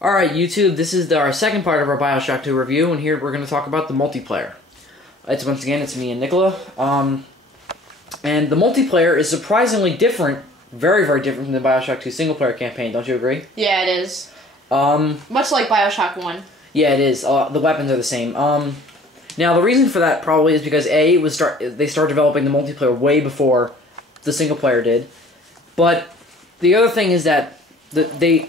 Alright, YouTube, this is our second part of our Bioshock 2 review, and here we're going to talk about the multiplayer. Once again, it's me and Nicola. And the multiplayer is surprisingly different, very, very different from the Bioshock 2 single-player campaign, don't you agree? Yeah, it is. Much like Bioshock 1. Yeah, it is. The weapons are the same. Now, the reason for that probably is because, A, they started developing the multiplayer way before the single-player did. But the other thing is that the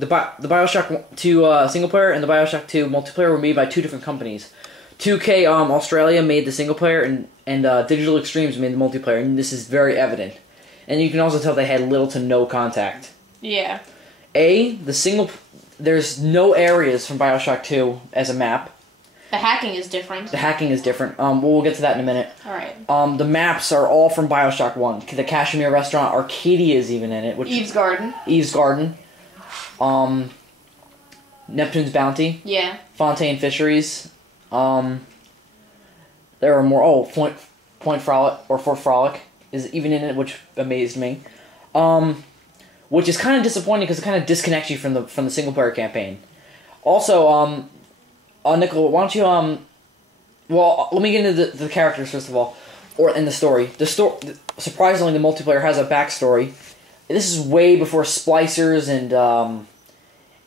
Bioshock 2 single-player and the Bioshock 2 multiplayer were made by two different companies. 2K Australia made the single-player, and Digital Extremes made the multiplayer, and this is very evident. And you can also tell they had little to no contact. Yeah. There's no areas from Bioshock 2 as a map. The hacking is different. The hacking is different. We'll get to that in a minute. Alright. The maps are all from Bioshock 1. The Kashmir restaurant, Arcadia is even in it. Eve's Garden. Eve's Garden. Neptune's Bounty. Yeah. Fontaine Fisheries. There are more. Oh, Point Frolic, or Fort Frolic, is even in it, which amazed me. Which is kind of disappointing because it kind of disconnects you from the single player campaign. Also, Nicola, why don't you well, let me get into the characters first of all, or in the story. Surprisingly, the multiplayer has a backstory. This is way before splicers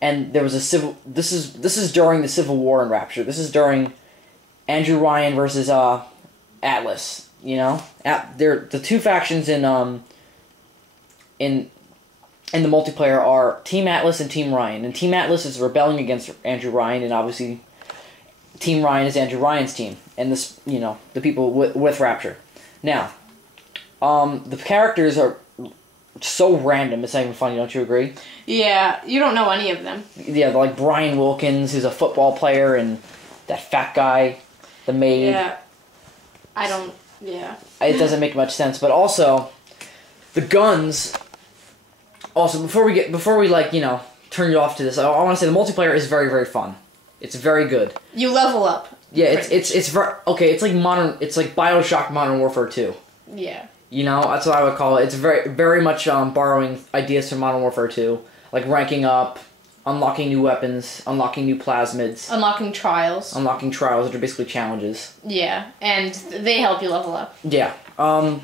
and there was a civil. This is during the Civil War in Rapture. This is during Andrew Ryan versus Atlas. You know, they're the two factions in the multiplayer are Team Atlas and Team Ryan. And Team Atlas is rebelling against Andrew Ryan, and obviously Team Ryan is Andrew Ryan's team, and this, you know, the people with Rapture. Now, the characters are so random, it's not even funny, don't you agree? Yeah, you don't know any of them. Yeah, like Brian Wilkins, who's a football player, and that fat guy, the maid. Yeah. Yeah. It doesn't make much sense, but also, the guns. Also, before we like, you know, turn you off to this, I want to say the multiplayer is very, very fun. It's very good. You level up. Yeah, it's very okay. It's like Bioshock Modern Warfare 2. Yeah. You know, that's what I would call it. It's very, very much borrowing ideas from Modern Warfare 2, like ranking up, unlocking new weapons, unlocking new plasmids, unlocking trials, which are basically challenges. Yeah, and they help you level up. Yeah. Now,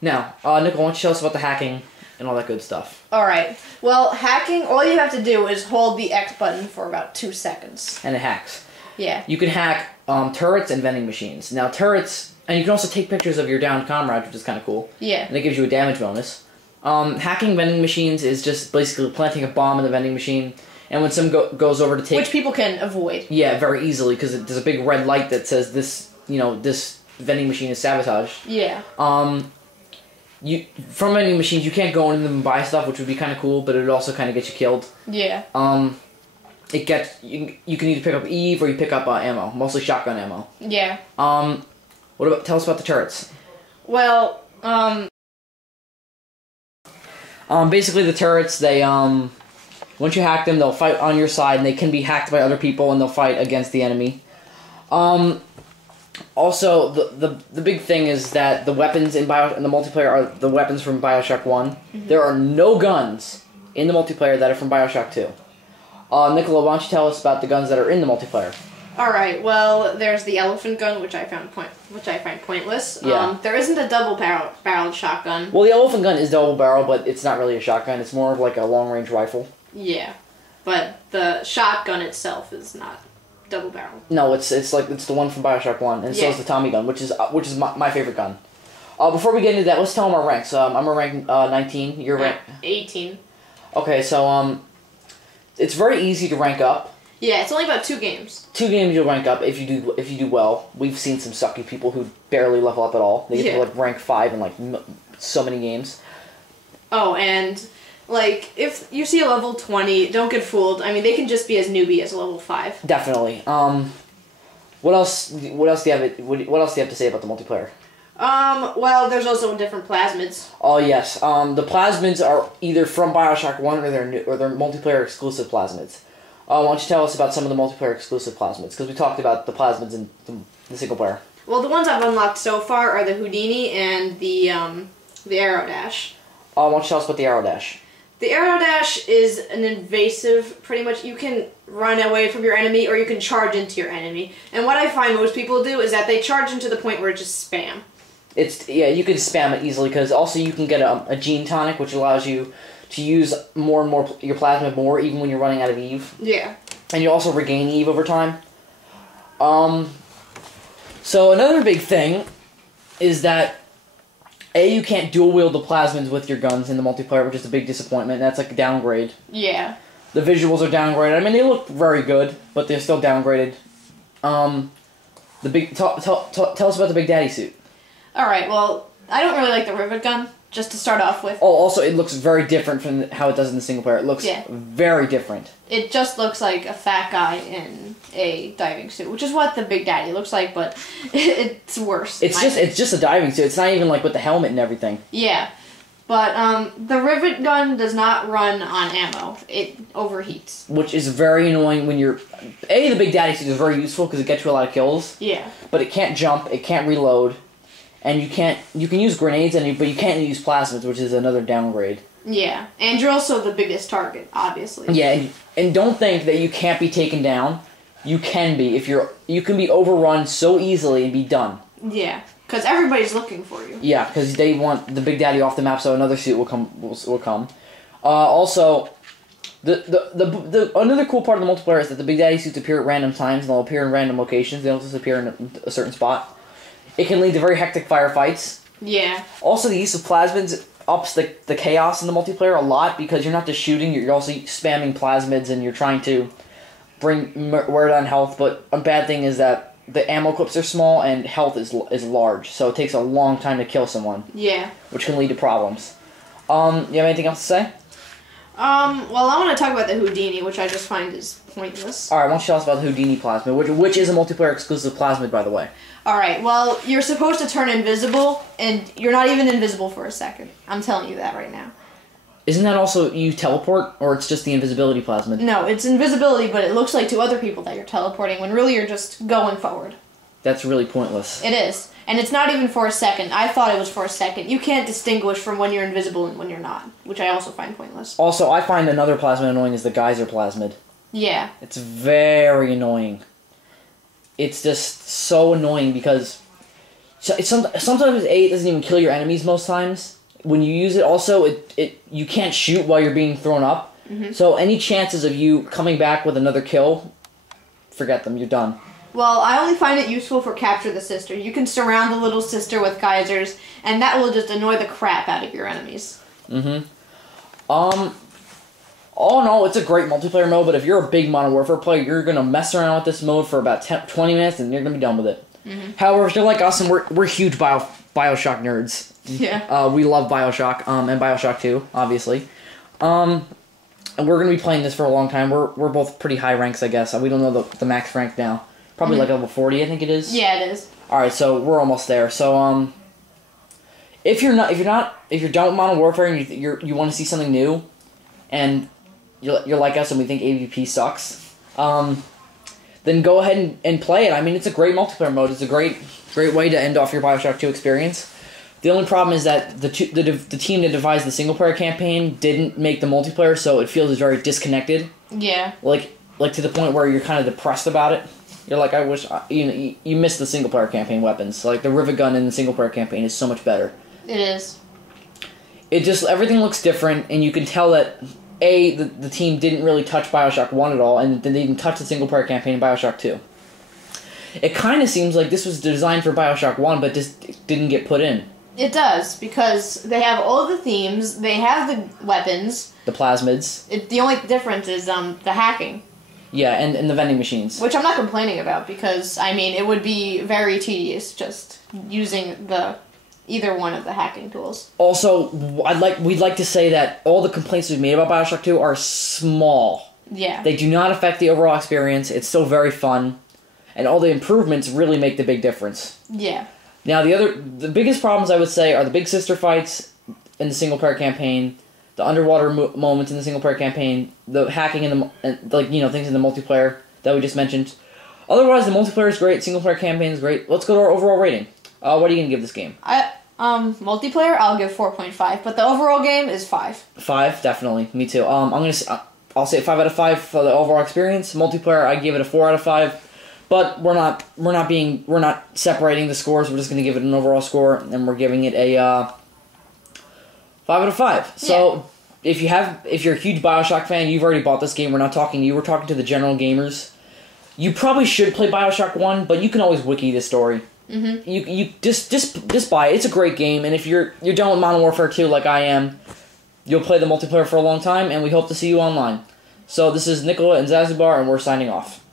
Nicole, why don't you tell us about the hacking and all that good stuff? Alright. Well, hacking, all you have to do is hold the X button for about 2 seconds. And it hacks. Yeah. You can hack turrets and vending machines. Now, turrets, and you can also take pictures of your downed comrades, which is kind of cool. Yeah. And it gives you a damage bonus. Hacking vending machines is just basically planting a bomb in the vending machine, and when someone goes over to take... Which people can avoid. Yeah, very easily, because there's a big red light that says this, you know, this vending machine is sabotaged. Yeah. From vending machines, you can't go in them and buy stuff, which would be kind of cool, but it would also kind of get you killed. Yeah. You can either pick up Eve or you pick up ammo, mostly shotgun ammo. Yeah. Tell us about the turrets. Well, basically the turrets, they, once you hack them, they'll fight on your side, and they can be hacked by other people, and they'll fight against the enemy. Also, the big thing is that the weapons in the multiplayer are the weapons from Bioshock 1. Mm-hmm. There are no guns in the multiplayer that are from Bioshock 2. Nicola, why don't you tell us about the guns that are in the multiplayer? Alright, well, there's the elephant gun, which I find pointless. Yeah. There isn't a double-barreled shotgun. Well, the elephant gun is double-barrel, but it's not really a shotgun. It's more of like a long-range rifle. Yeah, but the shotgun itself is not double-barrel. No, it's the one from Bioshock 1, and so is the Tommy gun, which is my favorite gun. Before we get into that, let's tell them our ranks. I'm a rank 19. You're rank 18. Okay, so it's very easy to rank up. Yeah, it's only about 2 games. 2 games you'll rank up if you do well. We've seen some sucky people who barely level up at all. They get to like rank 5 in like so many games. Oh, and like if you see a level 20, don't get fooled. I mean, they can just be as newbie as a level 5. Definitely. What else do you have to say about the multiplayer? Well, there's also different plasmids. Oh yes. The plasmids are either from Bioshock 1 or they're multiplayer exclusive plasmids. Why don't you tell us about some of the multiplayer exclusive plasmids? Because we talked about the plasmids in the single player. Well, the ones I've unlocked so far are the Houdini and the Arrow Dash. Why don't you tell us about the Arrow Dash? The arrow dash is an invasive, pretty much. You can run away from your enemy or you can charge into your enemy. And what I find most people do is that they charge into the point where it's just spam. You can spam it easily because also you can get a gene tonic, which allows you to use more and more your plasmid more even when you're running out of Eve. Yeah. And you also regain Eve over time. So another big thing is that you can't dual wield the plasmids with your guns in the multiplayer, which is a big disappointment. That's like a downgrade. Yeah. The visuals are downgraded. I mean, they look very good, but they're still downgraded. Tell us about the Big Daddy suit. All right. Well, I don't really like the rivet gun. Just to start off with. Oh, also, it looks very different from how it does in the single player. It looks very different. It just looks like a fat guy in a diving suit, which is what the Big Daddy looks like, but it's worse. It's just a diving suit. It's not even like with the helmet and everything. Yeah, but the rivet gun does not run on ammo. It overheats. Which is very annoying when you're... the Big Daddy suit is very useful because it gets you a lot of kills. Yeah. But it can't jump, it can't reload, and you can use grenades, but you can't use plasmids, which is another downgrade. Yeah, and you're also the biggest target, obviously. Yeah, and don't think that you can't be taken down. You can be. You can be overrun so easily and be done. Yeah, because everybody's looking for you. Yeah, because they want the Big Daddy off the map, so another suit will come. Also, the another cool part of the multiplayer is that the Big Daddy suits appear at random times, and they'll appear in random locations. They don't just appear in a certain spot. It can lead to very hectic firefights. Yeah. Also, the use of plasmids ups the chaos in the multiplayer a lot because you're not just shooting, you're also spamming plasmids and you're trying to wear down health. But a bad thing is that the ammo clips are small and health is large, so it takes a long time to kill someone. Yeah. Which can lead to problems. You have anything else to say? Well, I want to talk about the Houdini, which I just find is pointless. Alright, why don't you tell us about the Houdini plasmid, which is a multiplayer exclusive plasmid, by the way. Alright, well, you're supposed to turn invisible, and you're not even invisible for a second. I'm telling you that right now. Isn't that also you teleport, or it's just the invisibility plasmid? No, it's invisibility, but it looks like to other people that you're teleporting, when really you're just going forward. That's really pointless. It is. And it's not even for a second. I thought it was for a second. You can't distinguish from when you're invisible and when you're not, which I also find pointless. Also, I find another plasmid annoying is the geyser plasmid. Yeah. It's very annoying. It's just so annoying because sometimes it doesn't even kill your enemies most times. When you use it, also, you can't shoot while you're being thrown up. Mm-hmm. So any chances of you coming back with another kill, forget them, you're done. Well, I only find it useful for Capture the Sister. You can surround the little sister with geysers, and that will just annoy the crap out of your enemies. Mm-hmm. Oh no, it's a great multiplayer mode, but if you're a big Modern Warfare player, you're going to mess around with this mode for about 20 minutes, and you're going to be done with it. Mm-hmm. However, if you're like us, and we're huge Bioshock nerds. Yeah. We love Bioshock, and Bioshock 2, obviously. And we're going to be playing this for a long time. We're both pretty high ranks, I guess. We don't know the max rank now. Probably like level 40, I think it is. Yeah, it is. Alright, so we're almost there. So, if you're done with Modern Warfare and you want to see something new, and you're like us and we think AVP sucks, then go ahead and play it. I mean, it's a great multiplayer mode. It's a great way to end off your Bioshock 2 experience. The only problem is that the team that devised the single player campaign didn't make the multiplayer, so it feels very disconnected. Yeah. Like to the point where you're kind of depressed about it. You're like, I wish you missed the single player campaign weapons. Like the rivet gun in the single player campaign is so much better. It is. Everything looks different, and you can tell that the team didn't really touch Bioshock 1 at all, and they didn't touch the single player campaign in Bioshock 2. It kind of seems like this was designed for Bioshock 1, but just didn't get put in. It does, because they have all the themes, they have the weapons. The plasmids. The only difference is the hacking. Yeah, and the vending machines. Which I'm not complaining about, because, I mean, it would be very tedious just using either one of the hacking tools. Also, we'd like to say that all the complaints we've made about Bioshock 2 are small. Yeah. They do not affect the overall experience. It's still very fun. And all the improvements really make the big difference. Yeah. Now, the biggest problems, I would say, are the big sister fights in the single-player campaign, the underwater moments in the single-player campaign, the hacking things in the multiplayer that we just mentioned. Otherwise, the multiplayer is great, single-player campaign is great. Let's go to our overall rating. What are you going to give this game? Multiplayer, I'll give 4.5, but the overall game is 5. 5, definitely. Me too. I'll say 5 out of 5 for the overall experience. Multiplayer, I give it a 4 out of 5. But we're not separating the scores. We're just gonna give it an overall score, and we're giving it a 5 out of 5. So if you're a huge Bioshock fan, you've already bought this game. We're not talking to you. We're talking to the general gamers. You probably should play Bioshock 1, but you can always wiki the story. Mm-hmm. You just buy it. It's a great game, and if you're done with Modern Warfare 2 like I am, you'll play the multiplayer for a long time, and we hope to see you online. So this is Nicola and Zazubar, and we're signing off.